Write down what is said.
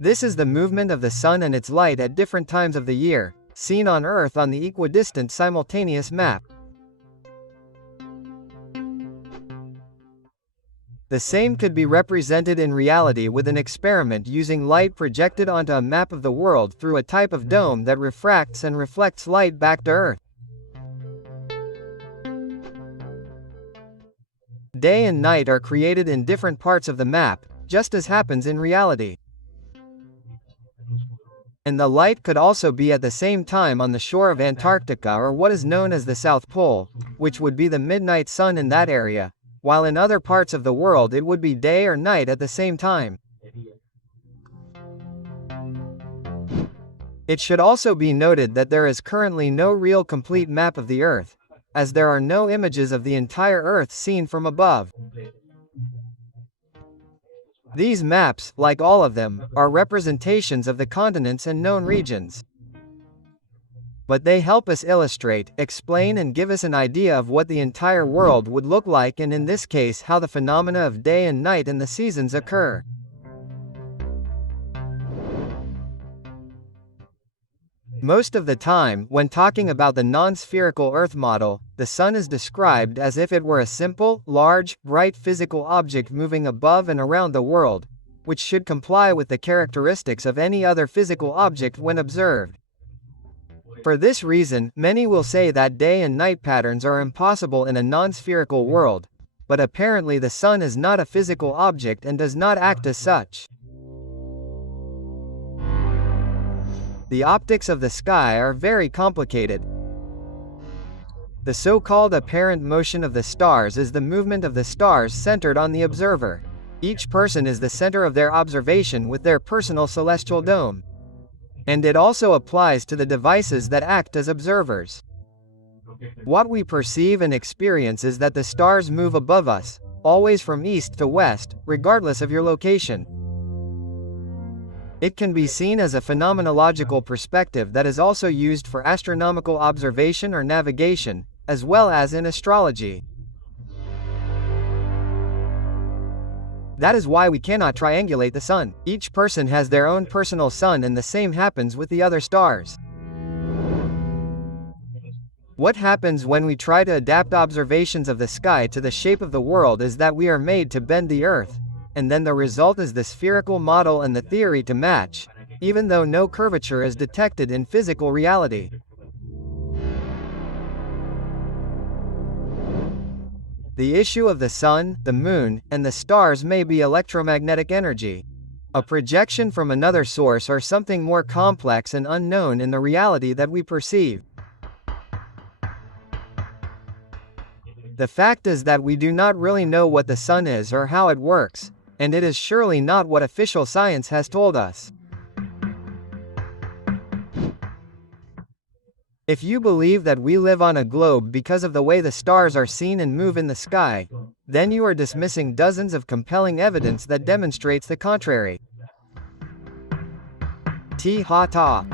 This is the movement of the sun and its light at different times of the year, seen on Earth on the equidistant simultaneous map. The same could be represented in reality with an experiment using light projected onto a map of the world through a type of dome that refracts and reflects light back to Earth. Day and night are created in different parts of the map, just as happens in reality. And the light could also be at the same time on the shore of Antarctica or what is known as the South Pole, which would be the midnight sun in that area, while in other parts of the world it would be day or night at the same time. It should also be noted that there is currently no real complete map of the Earth, as there are no images of the entire Earth seen from above. These maps, like all of them, are representations of the continents and known regions. But they help us illustrate, explain and give us an idea of what the entire world would look like, and in this case how the phenomena of day and night and the seasons occur. Most of the time, when talking about the non-spherical Earth model, the sun is described as if it were a simple, large, bright physical object moving above and around the world, which should comply with the characteristics of any other physical object when observed. For this reason, many will say that day and night patterns are impossible in a non-spherical world, but apparently the sun is not a physical object and does not act as such. The optics of the sky are very complicated. The so-called apparent motion of the stars is the movement of the stars centered on the observer. Each person is the center of their observation with their personal celestial dome. And it also applies to the devices that act as observers. What we perceive and experience is that the stars move above us, always from east to west, regardless of your location. It can be seen as a phenomenological perspective that is also used for astronomical observation or navigation, as well as in astrology. That is why we cannot triangulate the sun. Each person has their own personal sun, and the same happens with the other stars. What happens when we try to adapt observations of the sky to the shape of the world is that we are made to bend the Earth, and then the result is the spherical model and the theory to match, even though no curvature is detected in physical reality. The issue of the sun, the moon, and the stars may be electromagnetic energy, a projection from another source, or something more complex and unknown in the reality that we perceive. The fact is that we do not really know what the sun is or how it works, and it is surely not what official science has told us. If you believe that we live on a globe because of the way the stars are seen and move in the sky, then you are dismissing dozens of compelling evidence that demonstrates the contrary. Tee-ha-ta.